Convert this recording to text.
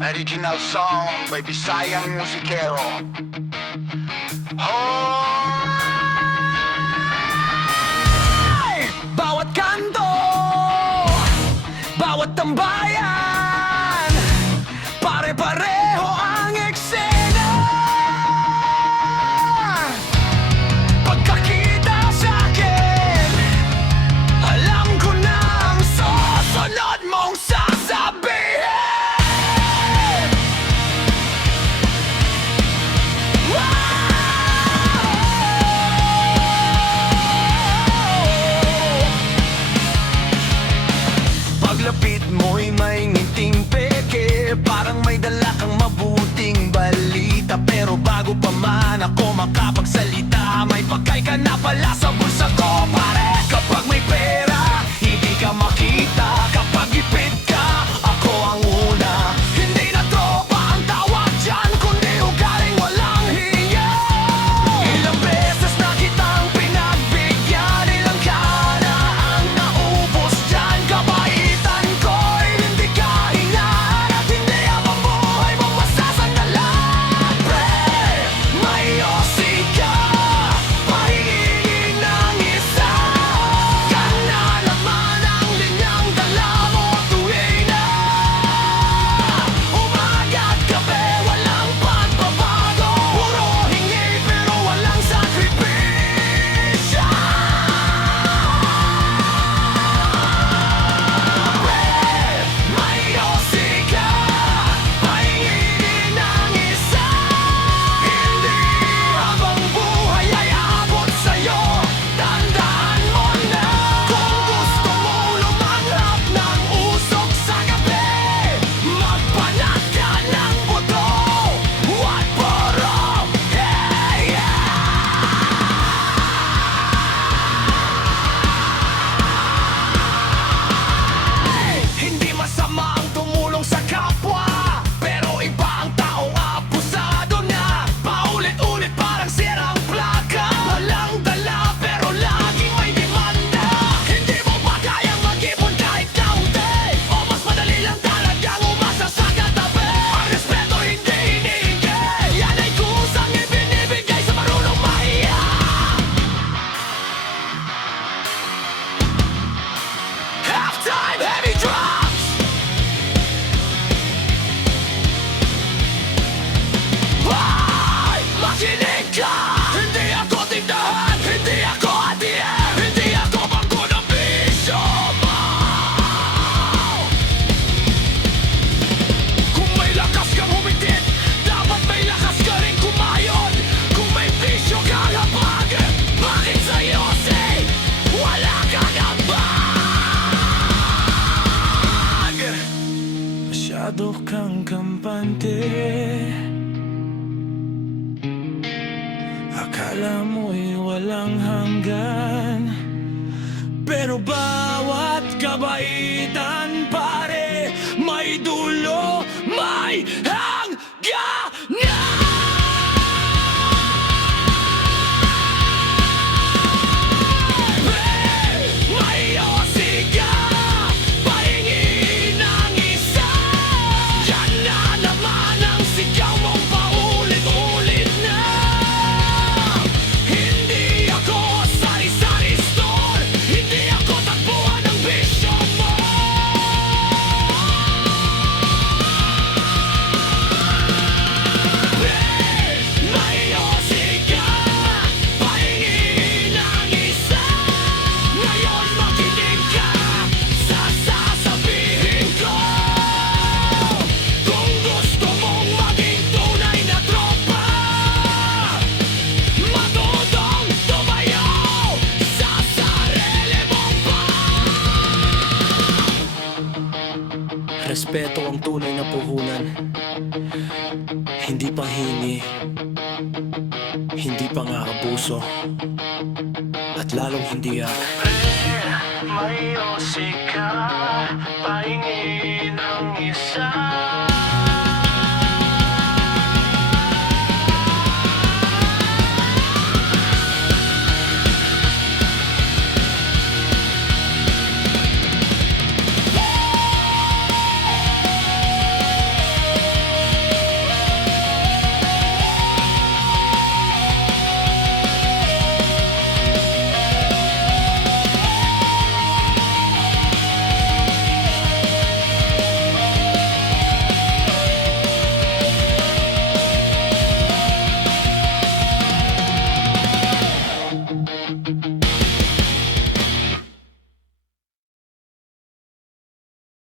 Original song by Bisayang Musikero. Hoy! Bawat kanto, bawat tambayan, pare-pareho ang eksena. Pagkakita sa'kin, alam ko na ang susunod mong sasabihin. Paglapit mo'y may ngiting peke, parang may dala kang mabuting balita. Pero bago pa man ako makapagsalita, may pagkay ka na pala sa bulsa ko, pare. Kapag may pera, hindi ka makita. Kapag ipit ka, ako ang una. Hindi na tropa ang tawag dyan, kundi ugaling walang hiya. Ilang beses na kitang pinagbigyan, ilang ka na ang naubos dyan. Kabaitan ko'y hindi ka hinahanap, hindi ang mabuhay mong masasandalan. Pre, may osi ka, pahingin ng isa. Ka na naman ang linyang dala mo tuwing na umaga at gabi, walang pagbabago. Puro hingi pero walang sakripisyo. May osi ka, pahingin ng isa. Hindi habang buhay ay aabot sa'yo. Tandaan mo na, kung gusto mong lumanghap ng usok sa gabi, magbanat ka ng buto. Huwag puro, hey, hindi masama ang tumulong sa kapwa, pero iba ang taong abusado na. Paulit-ulit parang sirang plaka, walang dala pero laging may demanda. Hindi mo ba kayang mag-ipon kahit kaunti? O mas madali lang talagang umasa sa katabi? Ang respeto hindi hinihingi, yan ay kusang ibinibigay sa marunong mahiya. Halftime heavy drops. Ay, makinig ka. Hindi ako tindahan, hindi ako ATM, hindi ako bangko ng bisyo mo. Kung may lakas kang humitit, dapat may lakas ka rin kumayon. Kung may bisyo ka kapag, bakit sa'yo say wala kang ambag? Masyado kang kampante, akala mo'y walang hanggan. Pero bawat kabaitan, pare, may dulo, may hanggan. May osi ka, pahingin ng isa. Yan na naman ang sigaw mong paulit-ulit na. Hindi ako sari-sari store, hindi ako takbuhan ng bisyo mo. May osi ka, pahingin ng isa. Ngayon makinig ka sa sasabihin ko. Kung gusto mong maging tunay na tropa, matutong tumayo sa sarili mong respeto ang tunay na puhunan. Hindi panghingi, hindi pang-aabuso, at lalong hindi may osi ka, pahingin ng isa.